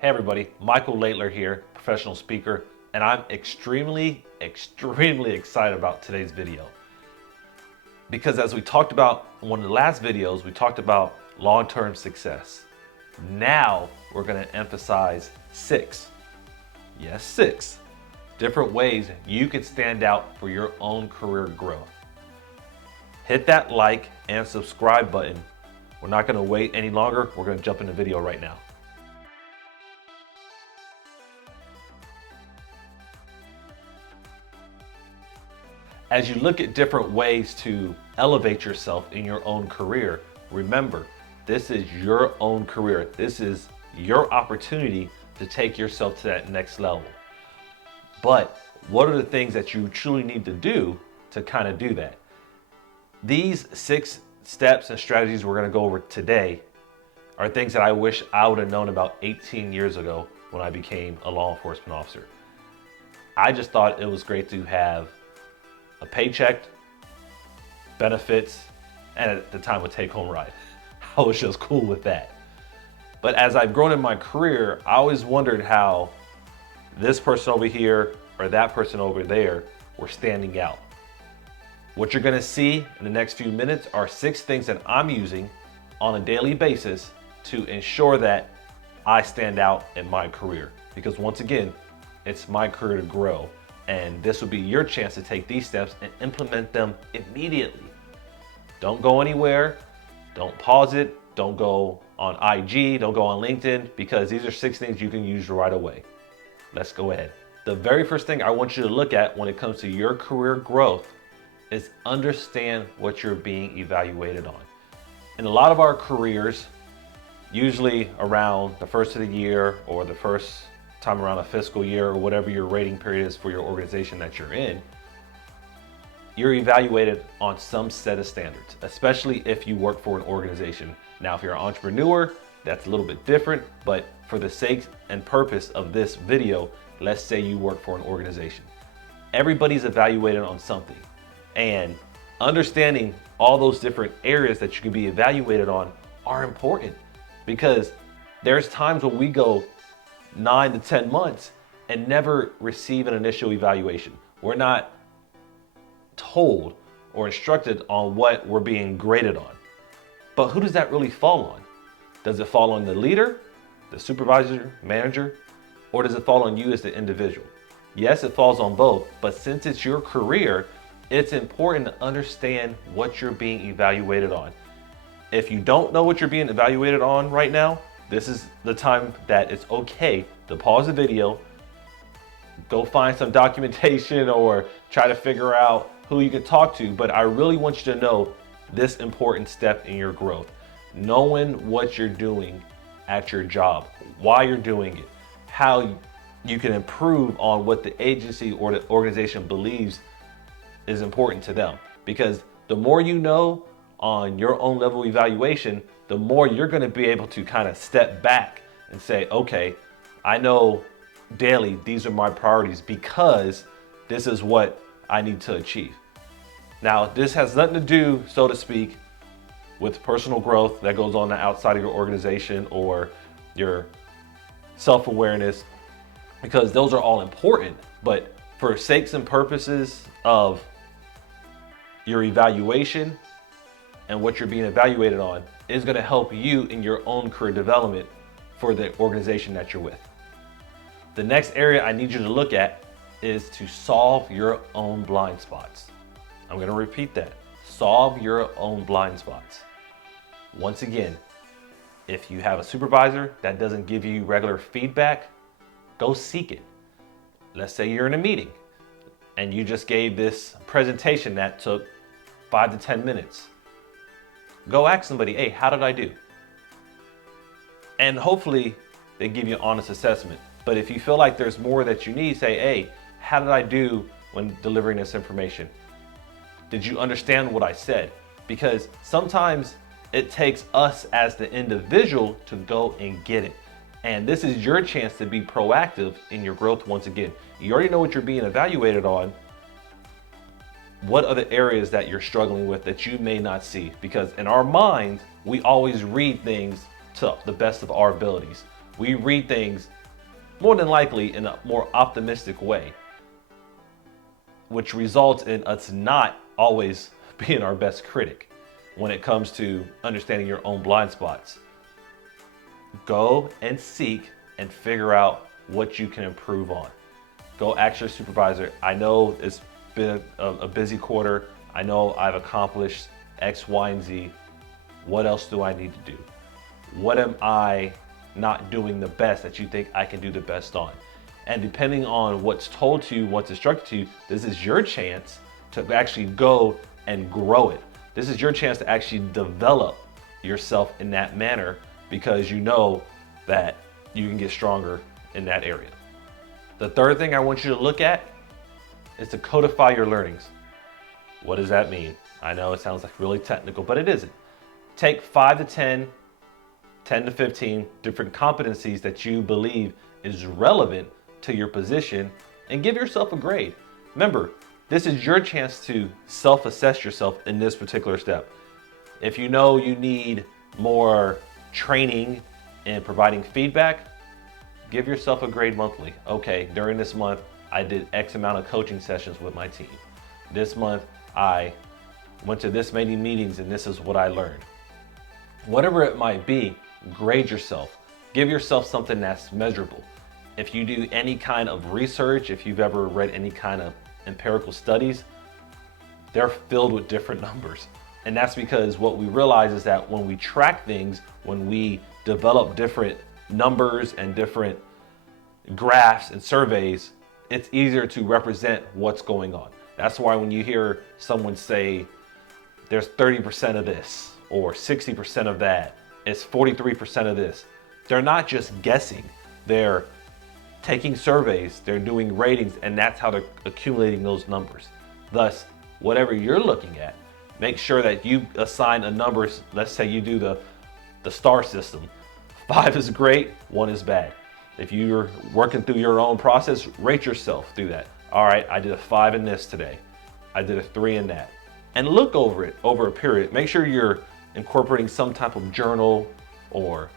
Hey everybody, Michael Laidler here, professional speaker, and I'm extremely excited about today's video. Because as we talked about in one of the last videos, we talked about long-term success. Now we're gonna emphasize six different ways you can stand out for your own career growth. Hit that like and subscribe button. We're not gonna wait any longer. We're gonna jump in the video right now. As you look at different ways to elevate yourself in your own career, remember, this is your own career. This is your opportunity to take yourself to that next level. But what are the things that you truly need to do to kind of do that? These 6 steps and strategies we're going to go over today are things that I wish I would have known about 18 years ago when I became a law enforcement officer. I just thought it was great to have a paycheck, benefits, and at the time a take-home ride. I was just cool with that. But as I've grown in my career, I always wondered how this person over here or that person over there were standing out. What you're gonna see in the next few minutes are 6 things that I'm using on a daily basis to ensure that I stand out in my career. Because once again, it's my career to grow. And this will be your chance to take these steps and implement them immediately. Don't go anywhere, don't pause it, don't go on IG, don't go on LinkedIn, because these are 6 things you can use right away. Let's go ahead. The very first thing I want you to look at when it comes to your career growth is understand what you're being evaluated on. In a lot of our careers, usually around the first of the year or the first time around a fiscal year or whatever your rating period is for your organization that you're in, you're evaluated on some set of standards, especially if you work for an organization. Now, if you're an entrepreneur, that's a little bit different, but for the sake and purpose of this video, let's say you work for an organization. Everybody's evaluated on something, and understanding all those different areas that you can be evaluated on are important, because there's times when we go 9 to 10 months and never receive an initial evaluation. We're not told or instructed on what we're being graded on. But who does that really fall on? Does it fall on the leader, the supervisor, manager, or does it fall on you as the individual? Yes, it falls on both, but since it's your career, it's important to understand what you're being evaluated on. If you don't know what you're being evaluated on right now, this is the time that it's okay to pause the video, go find some documentation or try to figure out who you can talk to. But I really want you to know this important step in your growth. Knowing what you're doing at your job, why you're doing it, how you can improve on what the agency or the organization believes is important to them. Because the more you know on your own level evaluation, the more you're going to be able to kind of step back and say, okay, I know daily these are my priorities because this is what I need to achieve. Now, this has nothing to do, so to speak, with personal growth that goes on outside of your organization or your self-awareness, because those are all important. But for sakes and purposes of your evaluation and what you're being evaluated on is going to help you in your own career development for the organization that you're with. The next area I need you to look at is to solve your own blind spots. I'm going to repeat that. Solve your own blind spots. Once again, if you have a supervisor that doesn't give you regular feedback, go seek it. Let's say you're in a meeting and you just gave this presentation that took 5 to 10 minutes. Go ask somebody, hey, how did I do? And hopefully they give you an honest assessment. But if you feel like there's more that you need, say, hey, how did I do when delivering this information? Did you understand what I said? Because sometimes it takes us as the individual to go and get it. And this is your chance to be proactive in your growth once again. You already know what you're being evaluated on. What are the areas that you're struggling with that you may not see? Because in our mind, we always read things to the best of our abilities. We read things more than likely in a more optimistic way, which results in us not always being our best critic when it comes to understanding your own blind spots. Go and seek and figure out what you can improve on. Go ask your supervisor. I know it's been a busy quarter. I know I've accomplished X, Y, and Z. What else do I need to do? What am I not doing the best that you think I can do the best on? And depending on what's told to you, what's instructed to you, this is your chance to actually go and grow it. This is your chance to actually develop yourself in that manner, because you know that you can get stronger in that area. The third thing I want you to look at is to codify your learnings. What does that mean? I know it sounds like really technical, but it isn't. Take 5 to 10, 10 to 15 different competencies that you believe is relevant to your position and give yourself a grade. Remember, this is your chance to self-assess yourself in this particular step. If you know you need more training and providing feedback, give yourself a grade monthly. Okay, during this month, I did X amount of coaching sessions with my team. This month, I went to this many meetings and this is what I learned. Whatever it might be, grade yourself. Give yourself something that's measurable. If you do any kind of research, if you've ever read any kind of empirical studies, they're filled with different numbers. And that's because what we realize is that when we track things, when we develop different numbers and different graphs and surveys, it's easier to represent what's going on. That's why when you hear someone say there's 30% of this or 60% of that, it's 43% of this, they're not just guessing. They're taking surveys, they're doing ratings, and that's how they're accumulating those numbers. Thus, whatever you're looking at, make sure that you assign a number. Let's say you do the star system. 5 is great, 1 is bad. If you're working through your own process, rate yourself through that. All right, I did a 5 in this today. I did a 3 in that. And look over it over a period. Make sure you're incorporating some type of journal or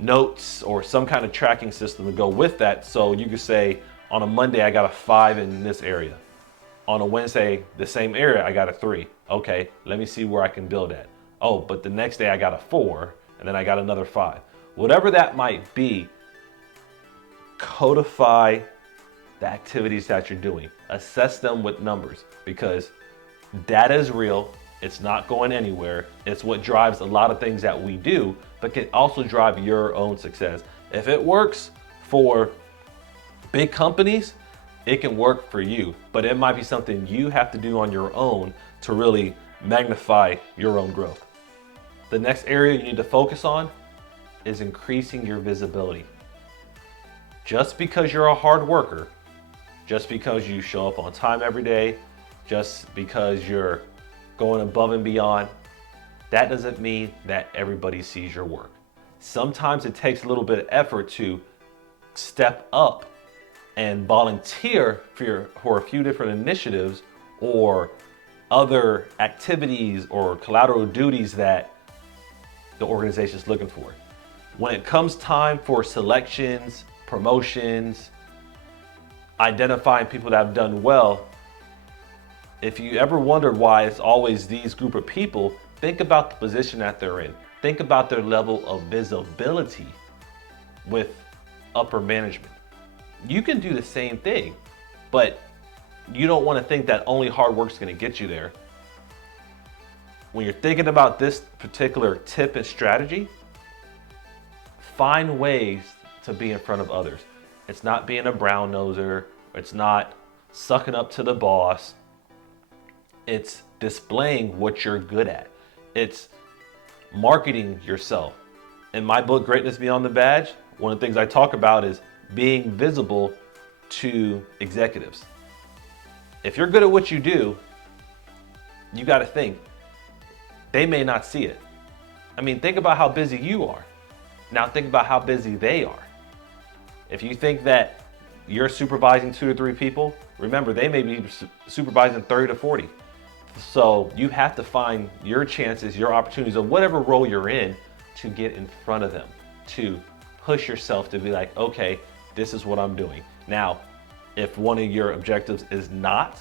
notes or some kind of tracking system to go with that. So you could say on a Monday, I got a 5 in this area. On a Wednesday, the same area, I got a 3. Okay, let me see where I can build at. Oh, but the next day I got a 4 and then I got another 5. Whatever that might be, codify the activities that you're doing. Assess them with numbers, because data is real. It's not going anywhere. It's what drives a lot of things that we do, but can also drive your own success. If it works for big companies, it can work for you, but it might be something you have to do on your own to really magnify your own growth. The next area you need to focus on is increasing your visibility. Just because you're a hard worker, just because you show up on time every day, just because you're going above and beyond, that doesn't mean that everybody sees your work. Sometimes it takes a little bit of effort to step up and volunteer for a few different initiatives or other activities or collateral duties that the organization is looking for. When it comes time for selections, promotions, identifying people that have done well, if you ever wondered why it's always these group of people, think about the position that they're in. Think about their level of visibility with upper management. You can do the same thing, but you don't want to think that only hard work is going to get you there. When you're thinking about this particular tip and strategy, find ways to be in front of others. It's not being a brown noser. It's not sucking up to the boss. It's displaying what you're good at. It's marketing yourself. In my book, Greatness Beyond the Badge, one of the things I talk about is being visible to executives. If you're good at what you do, you got to think, they may not see it. I mean, think about how busy you are. Now think about how busy they are. If you think that you're supervising 2 to 3 people, remember they may be supervising 30 to 40. So you have to find your chances, your opportunities of whatever role you're in to get in front of them, to push yourself to be like, okay, this is what I'm doing. Now, if one of your objectives is not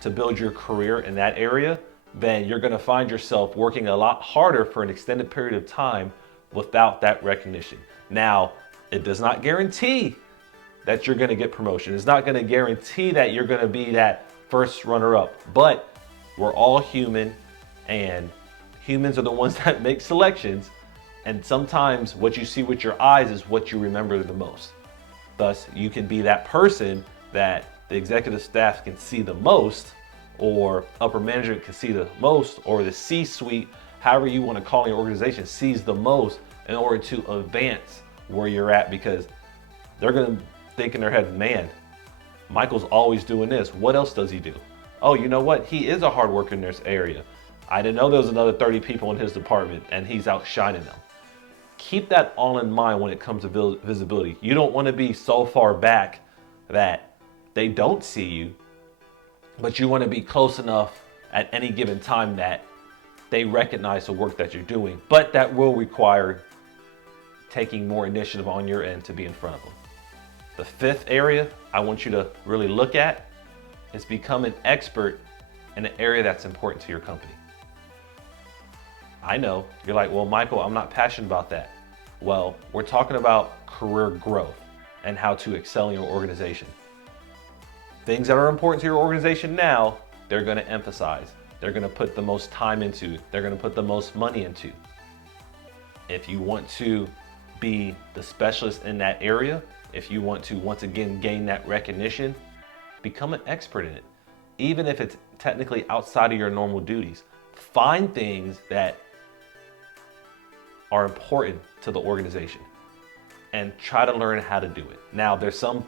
to build your career in that area, then you're gonna find yourself working a lot harder for an extended period of time without that recognition. Now, it does not guarantee that you're gonna get promotion. It's not gonna guarantee that you're gonna be that first runner-up, but we're all human, and humans are the ones that make selections, and sometimes what you see with your eyes is what you remember the most. Thus, you can be that person that the executive staff can see the most, or upper management can see the most, or the C-suite, however you want to call your organization, sees the most in order to advance where you're at, because they're going to think in their head, man, Michael's always doing this. What else does he do? Oh, you know what? He is a hard worker in this area. I didn't know there was another 30 people in his department and he's outshining them. Keep that all in mind when it comes to visibility. You don't want to be so far back that they don't see you, but you want to be close enough at any given time that they recognize the work that you're doing. But that will require taking more initiative on your end to be in front of them. The fifth area I want you to really look at is become an expert in an area that's important to your company. I know, you're like, well, Michael, I'm not passionate about that. Well, we're talking about career growth and how to excel in your organization. Things that are important to your organization now, they're gonna emphasize. They're gonna put the most time into, they're gonna put the most money into. If you want to be the specialist in that area, if you want to once again gain that recognition, become an expert in it. Even if it's technically outside of your normal duties, find things that are important to the organization and try to learn how to do it. Now, there's some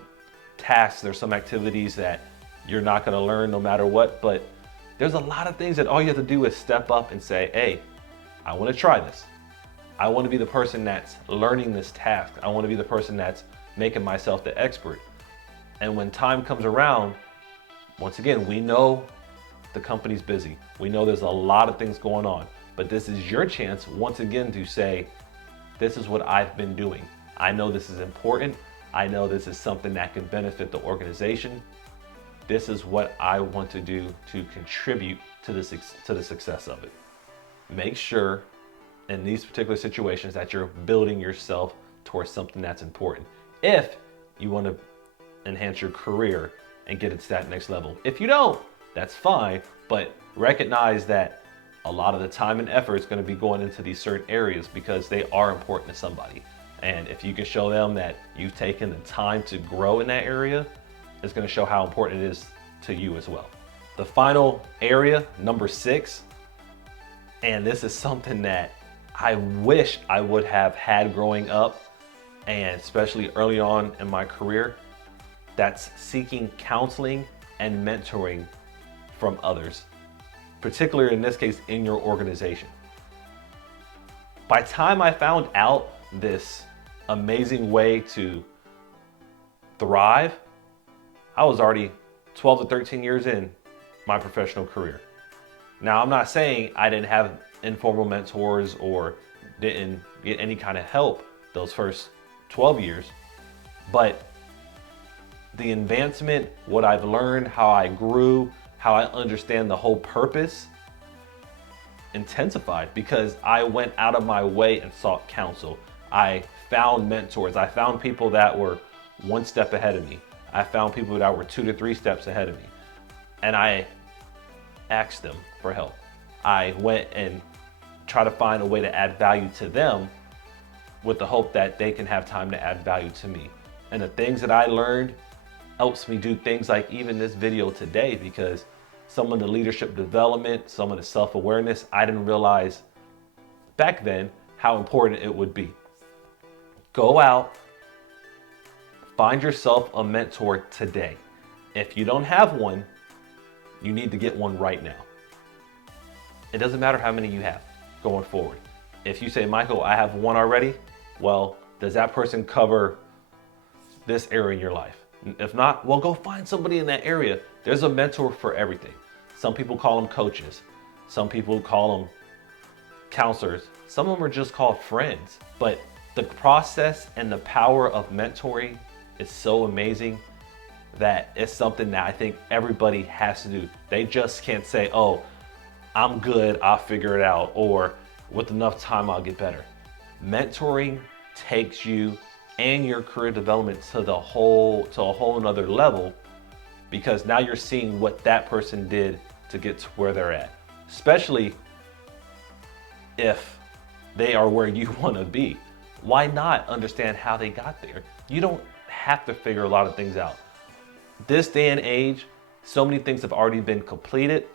tasks, there's some activities that you're not gonna learn no matter what, but there's a lot of things that all you have to do is step up and say, hey, I wanna try this. I wanna be the person that's learning this task. I wanna be the person that's making myself the expert. And when time comes around, once again, we know the company's busy. We know there's a lot of things going on, but this is your chance once again to say, this is what I've been doing. I know this is important. I know this is something that can benefit the organization. This is what I want to do to contribute to the success of it. Make sure in these particular situations that you're building yourself towards something that's important. If you want to enhance your career and get it to that next level. If you don't, that's fine, but recognize that a lot of the time and effort is going to be going into these certain areas because they are important to somebody. And if you can show them that you've taken the time to grow in that area, it's going to show how important it is to you as well. The final area, number 6, and this is something that I wish I would have had growing up, and especially early on in my career, that's seeking counseling and mentoring from others, particularly in this case, in your organization. By the time I found out this amazing way to thrive, I was already 12 to 13 years in my professional career. Now, I'm not saying I didn't have informal mentors or didn't get any kind of help those first 12 years, but the advancement, what I've learned, how I grew, how I understand the whole purpose intensified because I went out of my way and sought counsel. I found mentors. I found people that were one step ahead of me. I found people that were 2 to 3 steps ahead of me. And I asked them for help. I went and tried to find a way to add value to them with the hope that they can have time to add value to me. And the things that I learned helps me do things like even this video today, because some of the leadership development, some of the self-awareness, I didn't realize back then how important it would be. Go out, find yourself a mentor today. If you don't have one, you need to get one right now. It doesn't matter how many you have going forward. If you say, Michael, I have one already, well, does that person cover this area in your life? If not, well, go find somebody in that area. There's a mentor for everything. Some people call them coaches. Some people call them counselors. Some of them are just called friends. But The process and the power of mentoring is so amazing that it's something that I think everybody has to do. They just can't say, oh, I'm good, I'll figure it out, or with enough time, I'll get better. Mentoring takes you and your career development to a whole another level, because now you're seeing what that person did to get to where they're at, especially if they are where you want to be. Why not understand how they got there? You don't have to figure a lot of things out. This day and age, so many things have already been completed.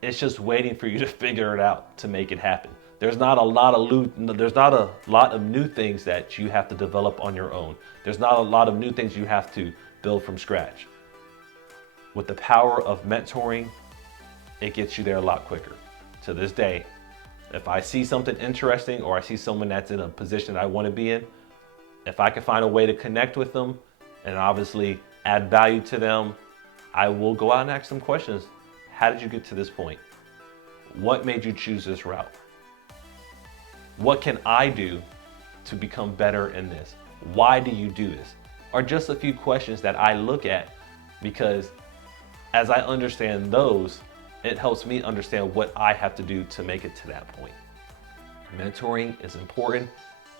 It's just waiting for you to figure it out to make it happen. There's not a lot of new things that you have to develop on your own. There's not a lot of new things you have to build from scratch. With the power of mentoring, it gets you there a lot quicker. To this day, if I see something interesting or I see someone that's in a position that I want to be in, if I can find a way to connect with them and obviously add value to them, I will go out and ask them questions. How did you get to this point? What made you choose this route? What can I do to become better in this? Why do you do this? Are just a few questions that I look at, because as I understand those, it helps me understand what I have to do to make it to that point. Mentoring is important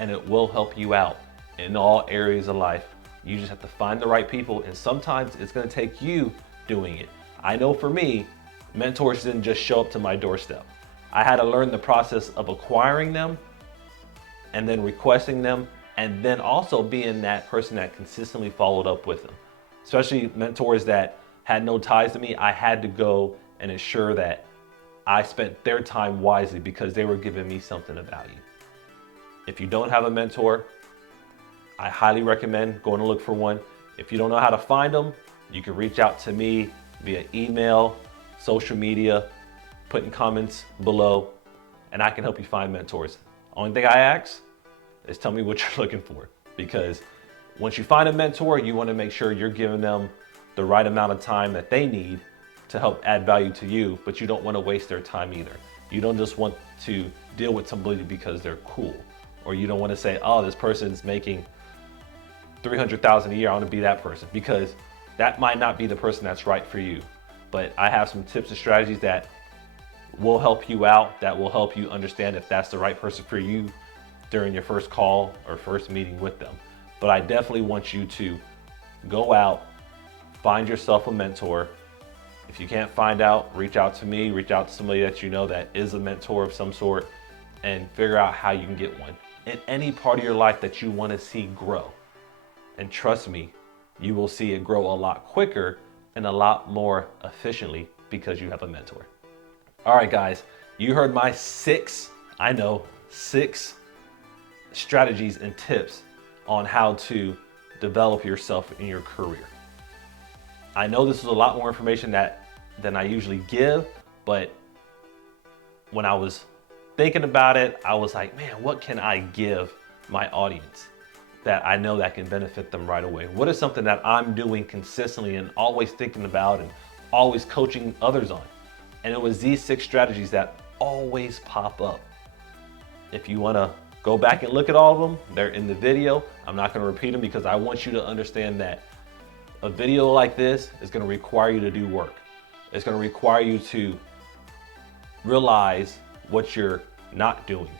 and it will help you out in all areas of life. You just have to find the right people, and sometimes it's going to take you doing it. I know for me, mentors didn't just show up to my doorstep. I had to learn the process of acquiring them and then requesting them, and then also being that person that consistently followed up with them. Especially mentors that had no ties to me, I had to go and ensure that I spent their time wisely because they were giving me something of value. If you don't have a mentor, I highly recommend going to look for one. If you don't know how to find them, you can reach out to me via email, social media, put in comments below, and I can help you find mentors. Only thing I ask is tell me what you're looking for, because once you find a mentor, you want to make sure you're giving them the right amount of time that they need to help add value to you, but you don't want to waste their time either. You don't just want to deal with somebody because they're cool, or you don't want to say, oh, this person's making $300,000 a year, I want to be that person, because that might not be the person that's right for you. But I have some tips and strategies that will help you out, that will help you understand if that's the right person for you during your first call or first meeting with them. But I definitely want you to go out, find yourself a mentor. If you can't find out, reach out to me, reach out to somebody that you know that is a mentor of some sort, and figure out how you can get one in any part of your life that you want to see grow. And trust me, you will see it grow a lot quicker and a lot more efficiently because you have a mentor. All right, guys, you heard my six strategies and tips on how to develop yourself in your career. I know this is a lot more information than I usually give, but when I was thinking about it, I was like, man, what can I give my audience that I know that can benefit them right away? What is something that I'm doing consistently and always thinking about and always coaching others on? And it was these 6 strategies that always pop up. If you want to go back and look at all of them, they're in the video. I'm not going to repeat them because I want you to understand that a video like this is going to require you to do work. It's going to require you to realize what you're not doing.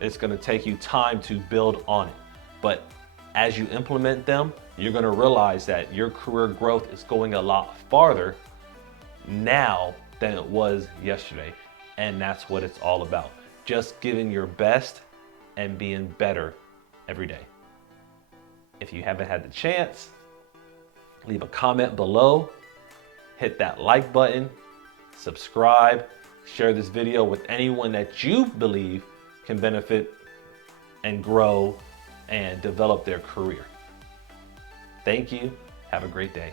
It's going to take you time to build on it. But as you implement them, you're going to realize that your career growth is going a lot farther now than it was yesterday. And that's what it's all about. Just giving your best and being better every day. If you haven't had the chance, leave a comment below, hit that like button, subscribe, share this video with anyone that you believe can benefit and grow and develop their career. Thank you. Have a great day.